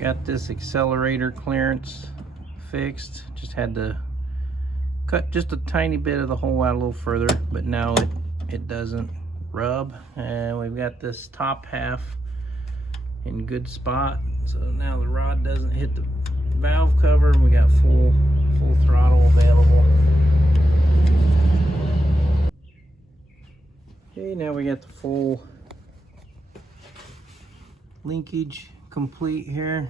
Got this accelerator clearance fixed. Just had to cut just a tiny bit of the hole out a little further, but now it doesn't rub. And we've got this top half in good spot, so now the rod doesn't hit the valve cover, and we got full throttle available. Okay, now we got the full linkage complete here.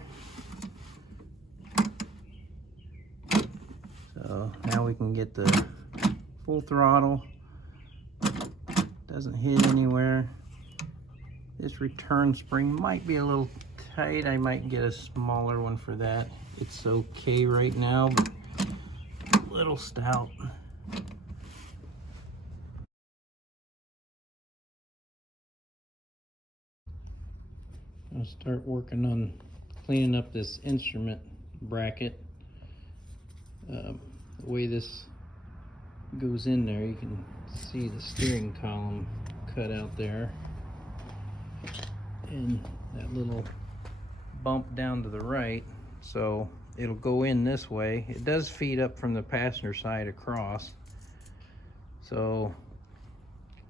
So now we can get the full throttle. Doesn't hit anywhere. This return spring might be a little tight. I might get a smaller one for that. It's okay right now, but a little stout. I'll start working on cleaning up this instrument bracket. The way this goes in there, you can see the steering column cut out there, and that little bump down to the right, so it'll go in this way. It does feed up from the passenger side across. So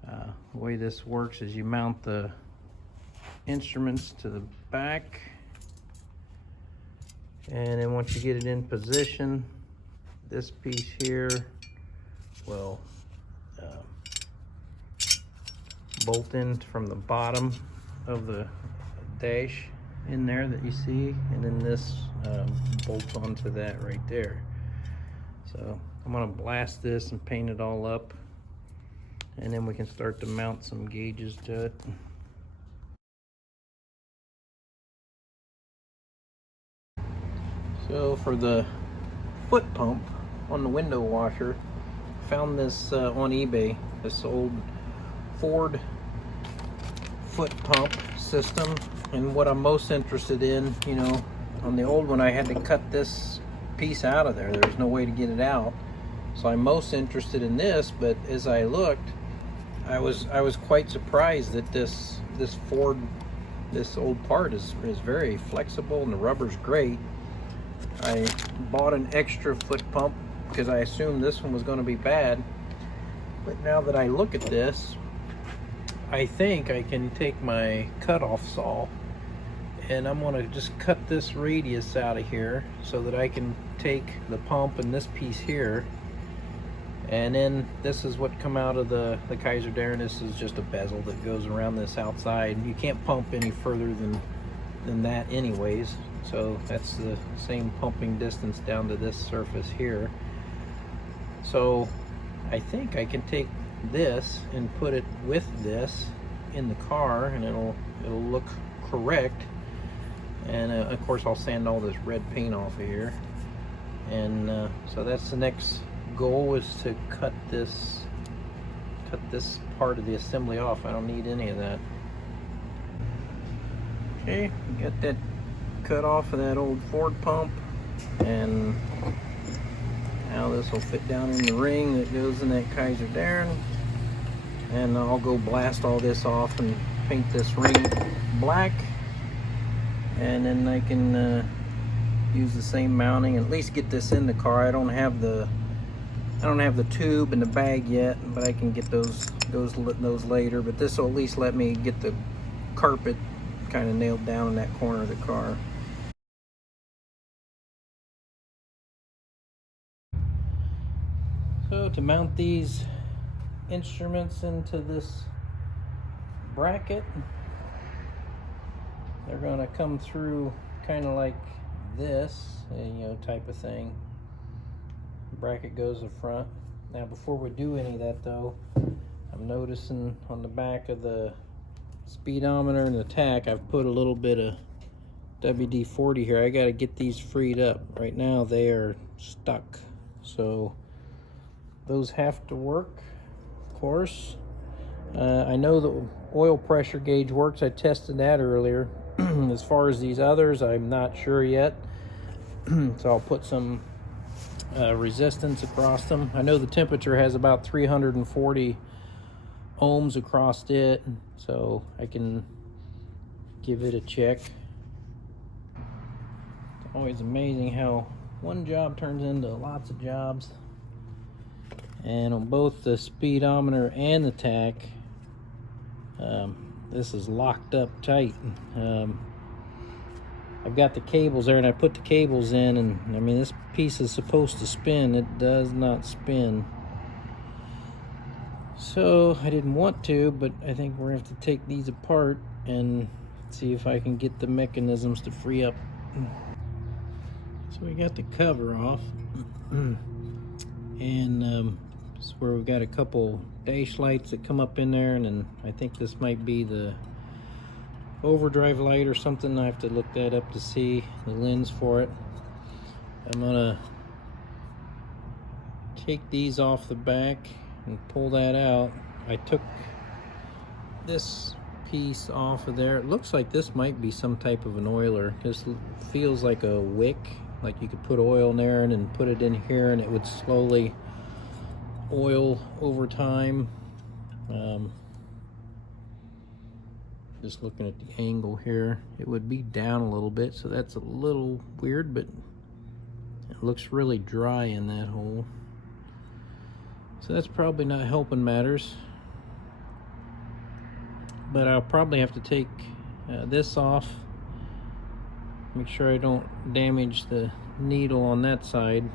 the way this works is you mount the instruments to the back, and then once you get it in position, this piece here will bolt in from the bottom of the dash in there that you see, and then this bolts onto that right there. So I'm gonna blast this and paint it all up, and then we can start to mount some gauges to it. So for the foot pump on the window washer, found this on eBay, this old Ford foot pump system. And what I'm most interested in, you know, on the old one I had to cut this piece out of there. There's no way to get it out. So I'm most interested in this, but as I looked, I was quite surprised that this Ford, this old part is very flexible, and the rubber's great. I bought an extra foot pump because I assumed this one was going to be bad, but now that I look at this, I think I can take my cutoff saw and I'm going to just cut this radius out of here so that I can take the pump and this piece here, and then this is what come out of the Kaiser Darrin. This is just a bezel that goes around this outside. You can't pump any further than that anyways, so that's the same pumping distance down to this surface here. So I think I can take this and put it with this in the car, and it'll look correct. And of course I'll sand all this red paint off of here, and so that's the next goal, is to cut this part of the assembly off. I don't need any of that. Okay, got that cut off of that old Ford pump, and now this will fit down in the ring that goes in that Kaiser Darrin, and I'll go blast all this off and paint this ring black, and then I can use the same mounting and at least get this in the car. I don't have the tube and the bag yet, but I can get those later. But this will at least let me get the carpet kind of nailed down in that corner of the car. So to mount these instruments into this bracket, they're going to come through kind of like this, you know, type of thing. The bracket goes in front. Now before we do any of that though, I'm noticing on the back of the speedometer and the tach, I've put a little bit of WD-40 here. I got to get these freed up. Right now they are stuck, so those have to work, of course. I know the oil pressure gauge works. I tested that earlier. As far as these others, I'm not sure yet. So I'll put some resistance across them. I know the temperature has about 340 ohms across it, so I can give it a check. Always amazing how one job turns into lots of jobs. And on both the speedometer and the tach, this is locked up tight. I've got the cables there, and I put the cables in, and I mean, this piece is supposed to spin. It does not spin. So I didn't want to, but I think we're gonna have to take these apart and see if I can get the mechanisms to free up. So we got the cover off, and this is where we've got a couple dash lights that come up in there, and then I think this might be the overdrive light or something. I have to look that up to see the lens for it. I'm gonna take these off the back and pull that out. I took this piece off of there. It looks like this might be some type of an oiler. This feels like a wick, like you could put oil in there and then put it in here and it would slowly oil over time. Just looking at the angle here, it would be down a little bit, so that's a little weird, but it looks really dry in that hole. So that's probably not helping matters. But I'll probably have to take this off, make sure I don't damage the needle on that side,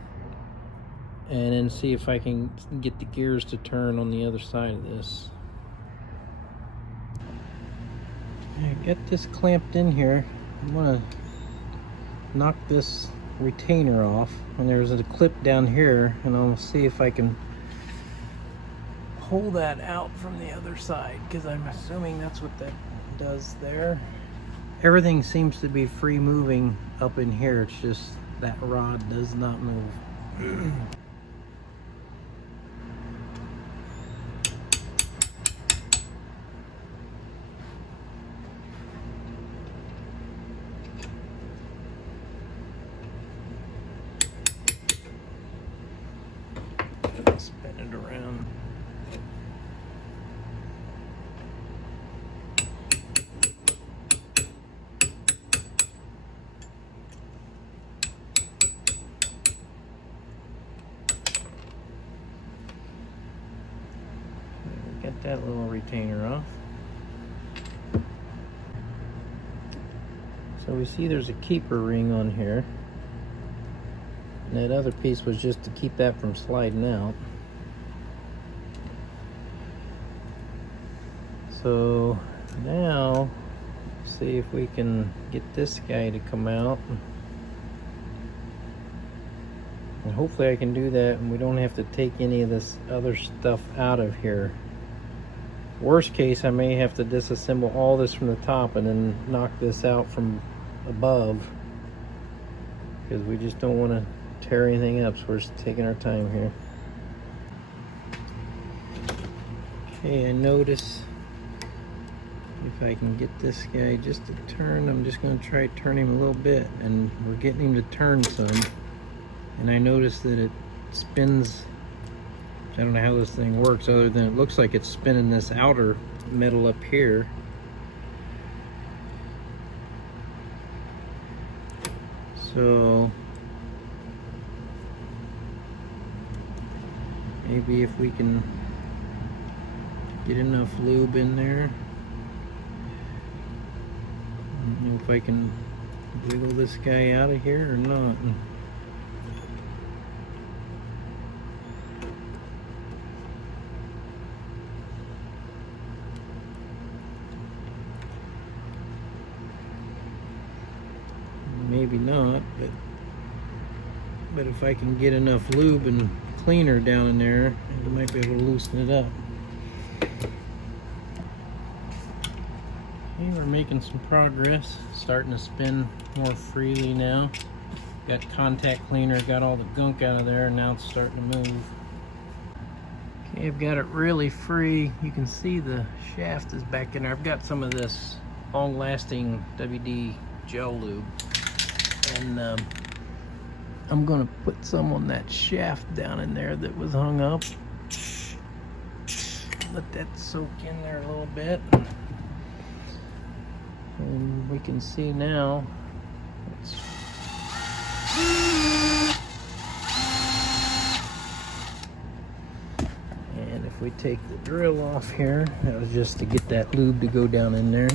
and then see if I can get the gears to turn on the other side of this. I got this clamped in here. I'm gonna knock this retainer off, and there's a clip down here, and I'll see if I can pull that out from the other side, because I'm assuming that's what that does there. Everything seems to be free moving up in here, it's just that rod does not move. Spin it around. Get that little retainer off. So we see there's a keeper ring on here. And that other piece was just to keep that from sliding out. So now, see if we can get this guy to come out. And hopefully I can do that and we don't have to take any of this other stuff out of here. Worst case, I may have to disassemble all this from the top and then knock this out from above, because we just don't want to tear anything up, so we're just taking our time here. Okay, I notice if I can get this guy just to turn, I'm just going to try to turn him a little bit, and we're getting him to turn some. And I notice that it spins. I don't know how this thing works, other than it looks like it's spinning this outer metal up here. So maybe if we can get enough lube in there. I don't know if I can wiggle this guy out of here or not. Maybe not, but if I can get enough lube and cleaner down in there, I might be able to loosen it up. Okay, we're making some progress, starting to spin more freely now. Got contact cleaner, got all the gunk out of there, and now it's starting to move. Okay, I've got it really free. You can see the shaft is back in there. I've got some of this long-lasting WD gel lube. And I'm gonna put some on that shaft down in there that was hung up. Let that soak in there a little bit. And we can see now it's take the drill off here. That was just to get that lube to go down in there.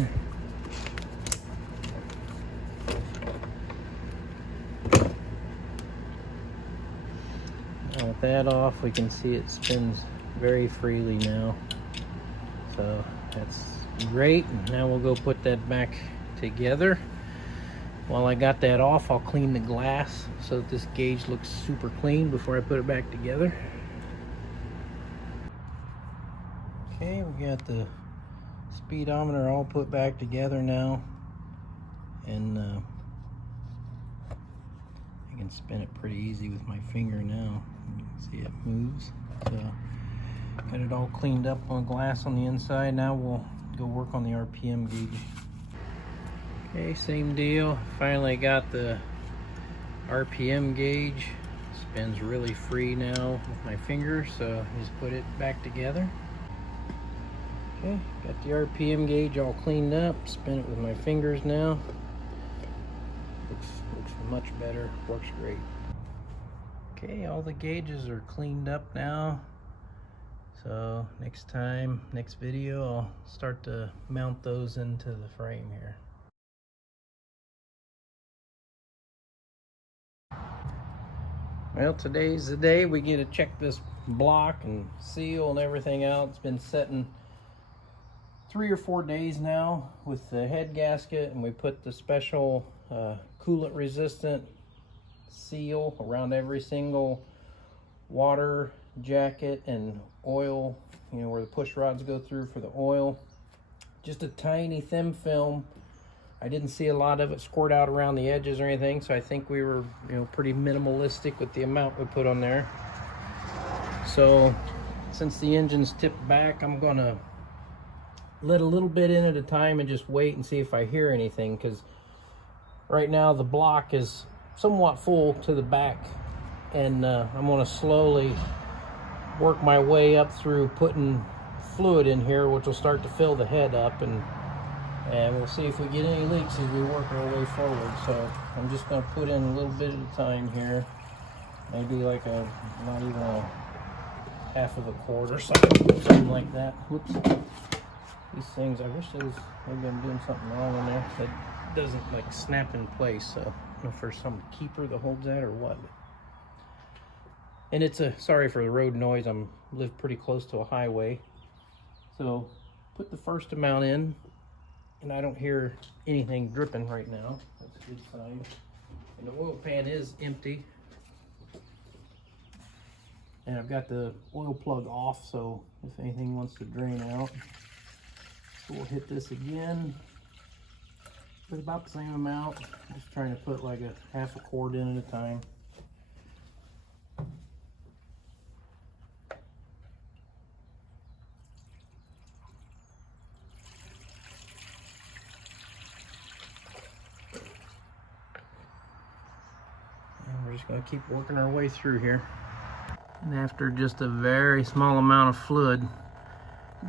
Now with that off, we can see it spins very freely now. So that's great. Now we'll go put that back together. While I got that off, I'll clean the glass so that this gauge looks super clean before I put it back together. Okay, we got the speedometer all put back together now, and I can spin it pretty easy with my finger now. You can see it moves. So got it all cleaned up on glass on the inside. Now we'll go work on the RPM gauge. Okay, same deal. Finally got the RPM gauge. Spins really free now with my finger, so just put it back together. Okay, got the RPM gauge all cleaned up. Spin it with my fingers now. Looks much better. Works great. Okay, all the gauges are cleaned up now. So next video, I'll start to mount those into the frame here. Well, today's the day we get to check this block and seal and everything out. It's been setting 3 or 4 days now with the head gasket, and we put the special coolant resistant seal around every single water jacket and oil, you know, where the push rods go through for the oil. Just a tiny thin film. I didn't see a lot of it squirt out around the edges or anything, so I think we were, you know, pretty minimalistic with the amount we put on there. So since the engine's tipped back, I'm gonna let a little bit in at a time and just wait and see if I hear anything, because right now the block is somewhat full to the back, and I'm gonna slowly work my way up through putting fluid in here, which will start to fill the head up, and we'll see if we get any leaks as we work our way forward. So I'm just going to put in a little bit at a time here, maybe like not even a half of a quart or something like that. Whoops. These things, I wish there was, maybe I'm doing something wrong in there that doesn't like snap in place. So I don't know if there's some keeper that holds that or what. And it's sorry for the road noise, live pretty close to a highway. So put the first amount in, and I don't hear anything dripping right now. That's a good sign. And the oil pan is empty. And I've got the oil plug off, so if anything wants to drain out. So we'll hit this again with about the same amount. Just trying to put like a half a quart in at a time. We're just going to keep working our way through here. And after just a very small amount of fluid,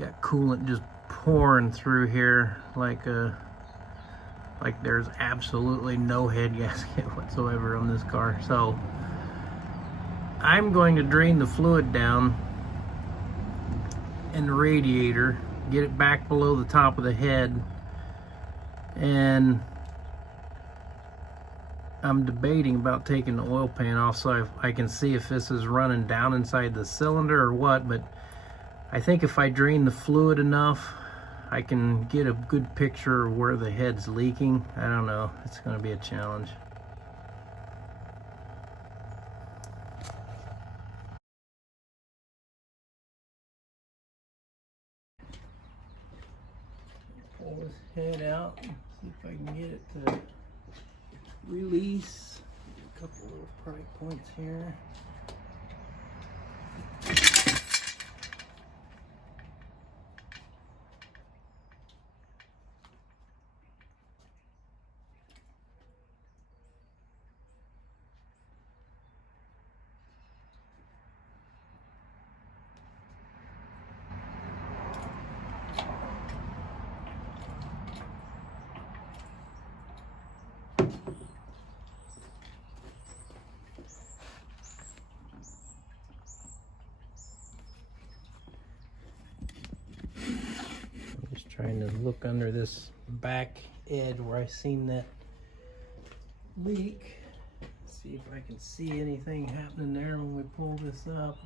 got coolant just pouring through here like there's absolutely no head gasket whatsoever on this car. So I'm going to drain the fluid down in the radiator, get it back below the top of the head, and I'm debating about taking the oil pan off so I can see if this is running down inside the cylinder or what, but I think if I drain the fluid enough, I can get a good picture of where the head's leaking. I don't know, it's going to be a challenge. Pull this head out, see if I can get it to release. A couple little pry points here. trying to look under this back edge where I seen that leak. See if I can see anything happening there when we pull this up.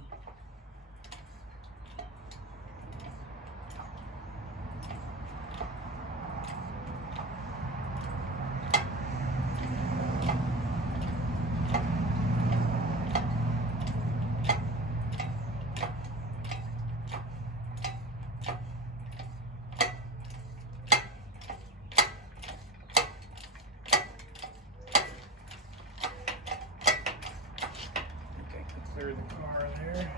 Clear the car there.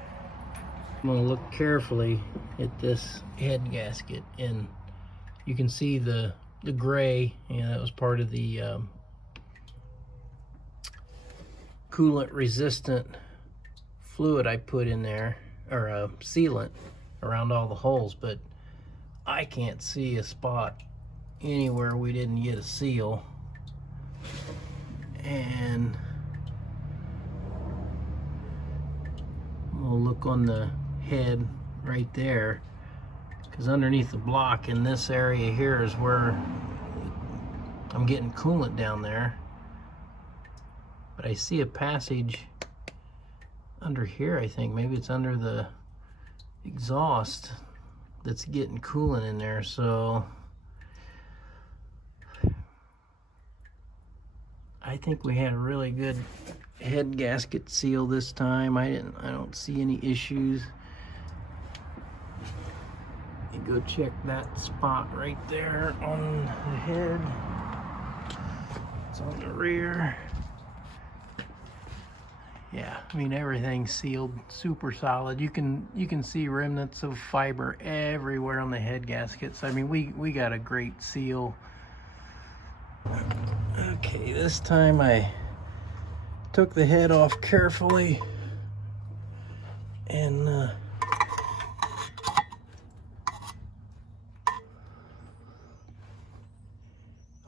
I'm going to look carefully at this head gasket, and you can see the gray. Yeah, that was part of the coolant resistant fluid I put in there, or sealant around all the holes, but I can't see a spot anywhere we didn't get a seal. And we'll look on the head right there, because underneath the block in this area here is where I'm getting coolant down there. But I see a passage under here. I think maybe it's under the exhaust that's getting coolant in there. So I think we had a really good head gasket seal this time. I don't see any issues. You go check that spot right there on the head. It's on the rear. Yeah, I mean, everything's sealed super solid. You can see remnants of fiber everywhere on the head gaskets. I mean, we got a great seal. Okay, this time I took the head off carefully, and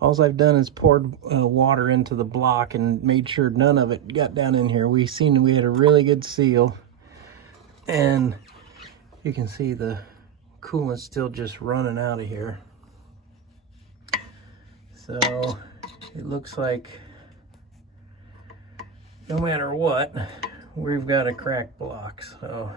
all I've done is poured water into the block and made sure none of it got down in here. We had a really good seal, and you can see the coolant still just running out of here. So it looks like no matter what, we've got a cracked block. So